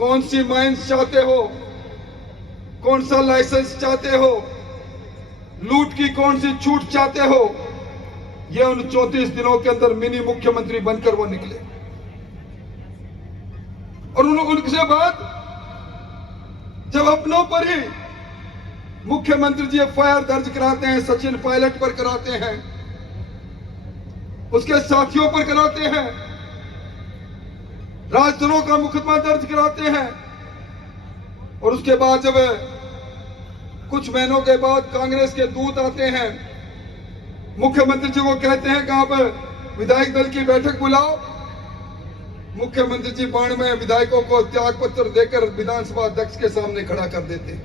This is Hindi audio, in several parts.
कौन सी माइंस चाहते हो, कौन सा लाइसेंस चाहते हो, लूट की कौन सी छूट चाहते हो, ये उन 34 दिनों के अंदर मिनी मुख्यमंत्री बनकर वो निकले। और उनसे बाद जब अपनों पर ही मुख्यमंत्री जी एफआईआर दर्ज कराते हैं, सचिन पायलट पर कराते हैं, उसके साथियों पर कराते हैं, राजद्रोह का मुकदमा दर्ज कराते हैं, और उसके बाद जब कुछ महीनों के बाद कांग्रेस के दूत आते हैं, मुख्यमंत्री जी को कहते हैं कि आप विधायक दल की बैठक बुलाओ, मुख्यमंत्री जी बाण में विधायकों को त्याग पत्र देकर विधानसभा अध्यक्ष के सामने खड़ा कर देते हैं।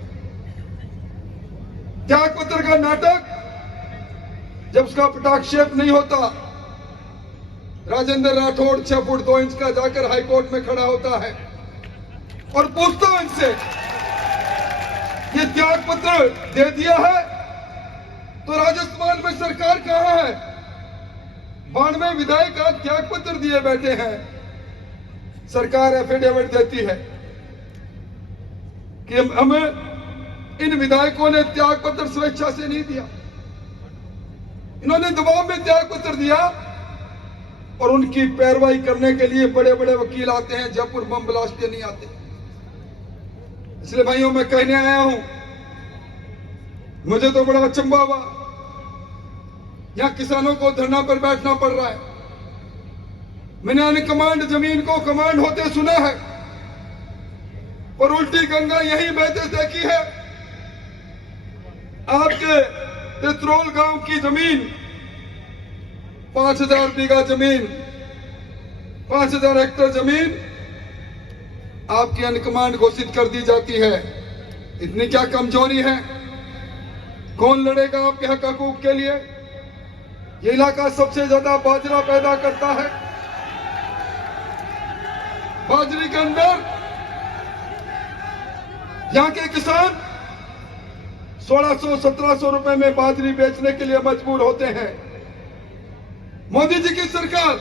त्याग पत्र का नाटक जब उसका पटाक्षेप नहीं होता, राजेंद्र राठौड़ 6 फुट 2 इंच का जाकर हाईकोर्ट में खड़ा होता है और पूछता हूं इनसे, ये त्याग पत्र दे दिया है तो राजस्थान में सरकार कहां है? 92 विधायक आज त्याग पत्र दिए बैठे हैं। सरकार एफिडेविट देती है कि हमें इन विधायकों ने त्याग पत्र स्वेच्छा से नहीं दिया, इन्होंने दबाव में त्याग पत्र दिया, और उनकी पैरवाई करने के लिए बड़े बड़े वकील आते हैं, जयपुर बम ब्लास्ट के नहीं आते। इसलिए भाइयों मैं कहने आया हूं, मुझे तो बड़ा अचंभा हुआ, यहां किसानों को धरना पर बैठना पड़ रहा है। मैंने अनकमांड जमीन को कमांड होते सुना है, पर उल्टी गंगा यही बहते देखी है। आपके तित्रोल गांव की जमीन 5000 बीघा जमीन, 5000 हेक्टेयर जमीन आपकी अनकमांड घोषित कर दी जाती है। इतनी क्या कमजोरी है? कौन लड़ेगा आपके हक हकूक के लिए? ये इलाका सबसे ज्यादा बाजरा पैदा करता है। बाजरे के अंदर यहां के किसान 1600-1700 रुपए में बाजरी बेचने के लिए मजबूर होते हैं। मोदी जी की सरकार,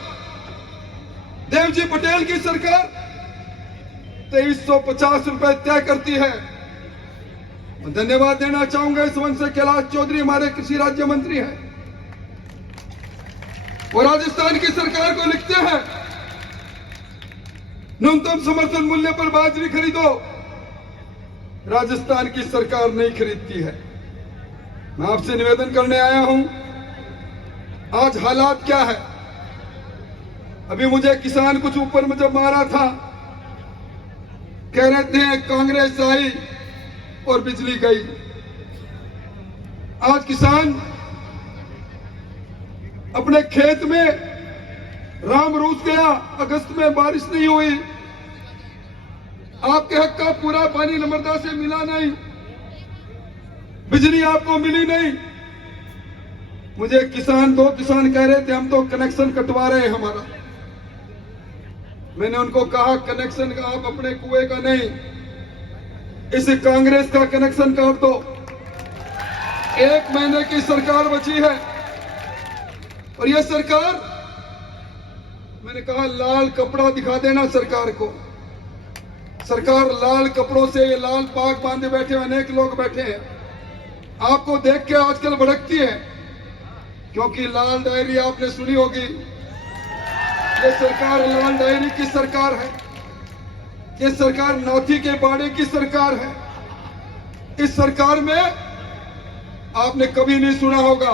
देवजी पटेल की सरकार 2350 रुपए तय करती है। धन्यवाद देना चाहूंगा इस वंश से कैलाश चौधरी हमारे कृषि राज्य मंत्री हैं, और राजस्थान की सरकार को लिखते हैं न्यूनतम समर्थन मूल्य पर बाजरी खरीदो। राजस्थान की सरकार नहीं खरीदती है। मैं आपसे निवेदन करने आया हूं, आज हालात क्या है? अभी मुझे किसान कुछ ऊपर में जब मारा था, कह रहे थे कांग्रेस आई और बिजली गई। आज किसान अपने खेत में राम रूस गया, अगस्त में बारिश नहीं हुई, आपके हक का पूरा पानी नर्मदा से मिला नहीं, बिजली आपको मिली नहीं। मुझे दो किसान कह रहे थे हम तो कनेक्शन कटवा रहे हैं हमारा। मैंने उनको कहा कनेक्शन का आप अपने कुएं का नहीं, इस कांग्रेस का कनेक्शन काट दो। 1 महीने की सरकार बची है, और यह सरकार, मैंने कहा लाल कपड़ा दिखा देना सरकार को। सरकार लाल कपड़ों से, ये लाल पाग बांधे बैठे अनेक लोग बैठे हैं, आपको देख के आजकल भड़कती है, क्योंकि लाल डायरी आपने सुनी होगी। ये सरकार लाल डायरी की सरकार है, ये सरकार नौथी के बाड़े की सरकार है। इस सरकार में आपने कभी नहीं सुना होगा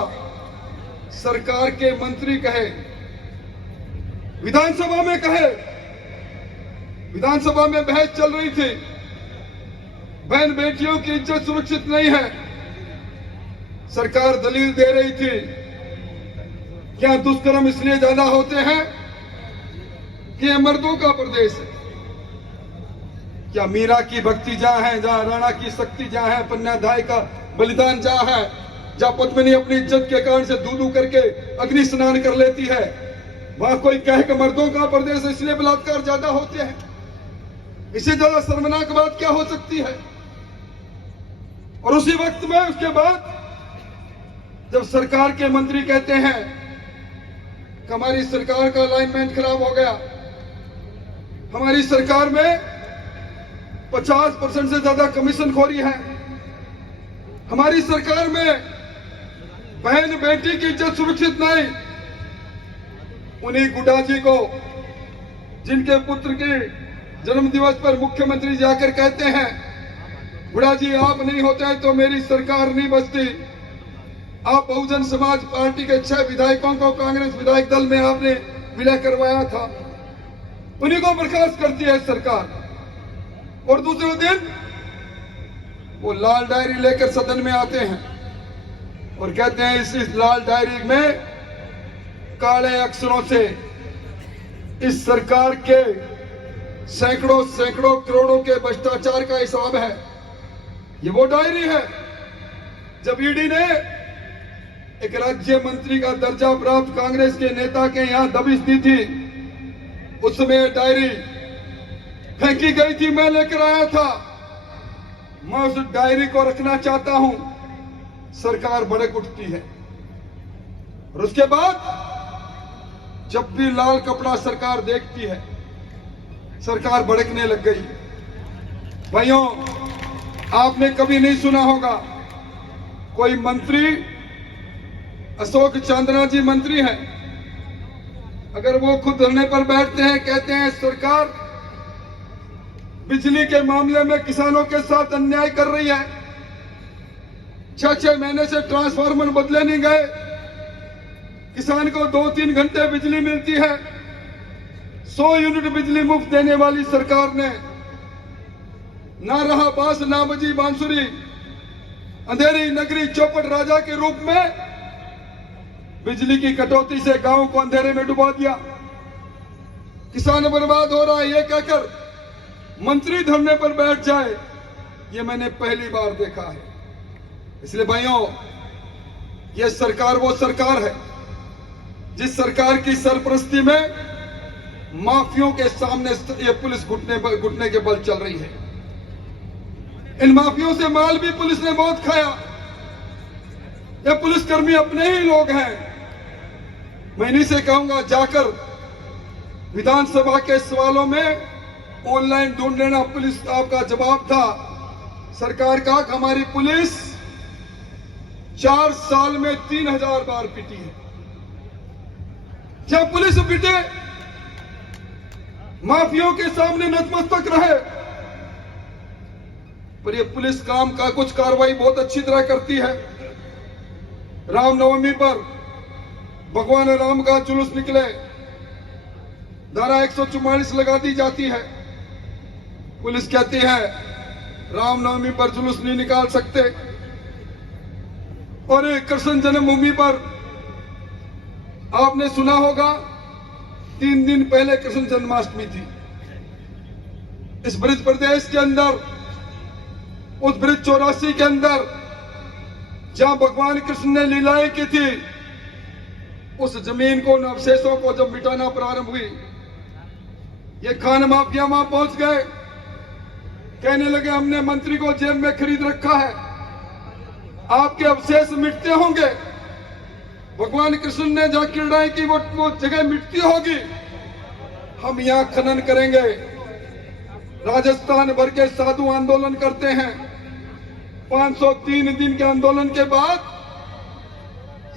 सरकार के मंत्री कहे, विधानसभा में कहे, विधानसभा में बहस चल रही थी, बहन बेटियों की इज्जत सुरक्षित नहीं है, सरकार दलील दे रही थी, क्या दुष्कर्म इसलिए ज्यादा होते हैं कि यह मर्दों का प्रदेश है? क्या मीरा की भक्ति जहां है, जहां राणा की शक्ति जहां है, पन्नाधाय का बलिदान जहां है, जहां पद्मिनी अपनी इज्जत के कारण से दूधू करके अग्नि स्नान कर लेती है, वहां कोई कहे कि मर्दों का प्रदेश इसलिए बलात्कार ज्यादा होते हैं? इससे ज्यादा शर्मनाक बात क्या हो सकती है? और उसी वक्त में उसके बाद जब सरकार के मंत्री कहते हैं कि हमारी सरकार का अलाइनमेंट खराब हो गया, हमारी सरकार में 50% से ज्यादा कमीशनखोरी है। हमारी सरकार में बहन बेटी की इज्जत सुरक्षित नहीं। उन्हीं गुड्डा जी को, जिनके पुत्र के जन्मदिवस पर मुख्यमंत्री जाकर कहते हैं, गुड्डा जी आप नहीं होते तो मेरी सरकार नहीं बचती। आप बहुजन समाज पार्टी के 6 विधायकों को कांग्रेस विधायक दल में आपने विलय करवाया था, उन्हीं को बर्खास्त करती है सरकार। और दूसरे दिन वो लाल डायरी लेकर सदन में आते हैं और कहते हैं इस लाल डायरी में काले अक्षरों से इस सरकार के सैकड़ों सैकड़ों करोड़ों के भ्रष्टाचार का हिसाब है। ये वो डायरी है जब ईडी ने एक राज्य मंत्री का दर्जा प्राप्त कांग्रेस के नेता के यहां दबिश दी थी, उस समय डायरी फेंकी गई थी, मैं लेकर आया था। मैं उस डायरी को रखना चाहता हूं। सरकार भड़क उठती है और उसके बाद जब भी लाल कपड़ा सरकार देखती है, सरकार भड़कने लग गई। भाइयों, आपने कभी नहीं सुना होगा कोई मंत्री, अशोक चांदना जी मंत्री हैं, अगर वो खुद धरने पर बैठते हैं, कहते हैं सरकार बिजली के मामले में किसानों के साथ अन्याय कर रही है, 6-6 महीने से ट्रांसफार्मर बदले नहीं गए, किसान को 2-3 घंटे बिजली मिलती है, 100 यूनिट बिजली मुफ्त देने वाली सरकार ने ना रहा बांस ना बजी बांसुरी, अंधेरी नगरी चौपट राजा के रूप में बिजली की कटौती से गांव को अंधेरे में डुबा दिया। किसान बर्बाद हो रहा है, ये कहकर मंत्री धरने पर बैठ जाए, ये मैंने पहली बार देखा है। इसलिए भाइयों, ये सरकार वो सरकार है जिस सरकार की सरपरस्ती में माफियों के सामने ये पुलिस घुटने के बल चल रही है। इन माफियों से माल भी पुलिस ने बहुत खाया। ये पुलिसकर्मी अपने ही लोग हैं। मैं इन्हीं से कहूंगा, जाकर विधानसभा के सवालों में ऑनलाइन ढूंढ लेना। पुलिस आपका जवाब था सरकार का, हमारी पुलिस 4 साल में 3000 बार पिटी है। क्या पुलिस पिटे, माफियों के सामने नतमस्तक रहे, पर ये पुलिस काम का कुछ कार्रवाई बहुत अच्छी तरह करती है। रामनवमी पर भगवान राम का जुलूस निकले, धारा 144 लगा दी जाती है। पुलिस कहती है रामनवमी पर जुलूस नहीं निकाल सकते। और कृष्ण जन्मभूमि पर आपने सुना होगा 3 दिन पहले कृष्ण जन्माष्टमी थी। इस ब्रज प्रदेश के अंदर, उस ब्रज 84 के अंदर जहां भगवान कृष्ण ने लीलाएं की थी, उस जमीन को, उन अवशेषों को जब मिटाना प्रारंभ हुई, ये खान माफिया वहां पहुंच गए, कहने लगे हमने मंत्री को जेब में खरीद रखा है, आपके अवशेष मिटते होंगे, भगवान कृष्ण ने जहां क्रीड़ाएं की वो जगह मिटती होगी, हम यहां खनन करेंगे। राजस्थान भर के साधु आंदोलन करते हैं। 503 दिन के आंदोलन के बाद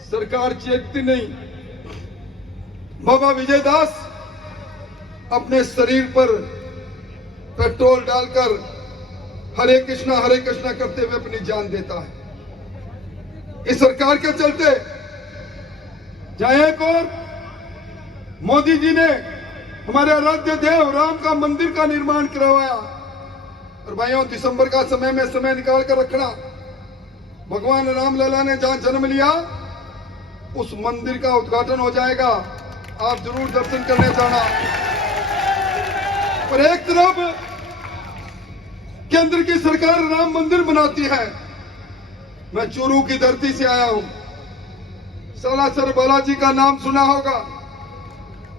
सरकार चेतती नहीं। बाबा विजयदास अपने शरीर पर पेट्रोल डालकर हरे कृष्णा करते हुए अपनी जान देता है। इस सरकार के चलते जहां एक और मोदी जी ने हमारे आराध्य देव राम का मंदिर का निर्माण करवाया, और भाइयों दिसंबर का समय निकाल कर रखना, भगवान राम लला ने जहां जन्म लिया उस मंदिर का उद्घाटन हो जाएगा, आप जरूर दर्शन करने जाना। पर एक तरफ केंद्र की सरकार राम मंदिर बनाती है। मैं चूरू की धरती से आया हूं। सालासर बालाजी का नाम सुना होगा।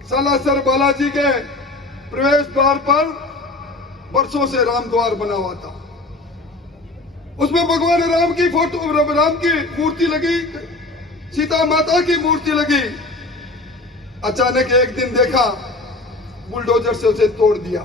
सालासर बालाजी के प्रवेश द्वार पर वर्षों से राम द्वार बना हुआ था। उसमें भगवान राम की फोटो, राम की मूर्ति लगी, सीता माता की मूर्ति लगी। अचानक एक दिन देखा बुलडोजर से उसे तोड़ दिया।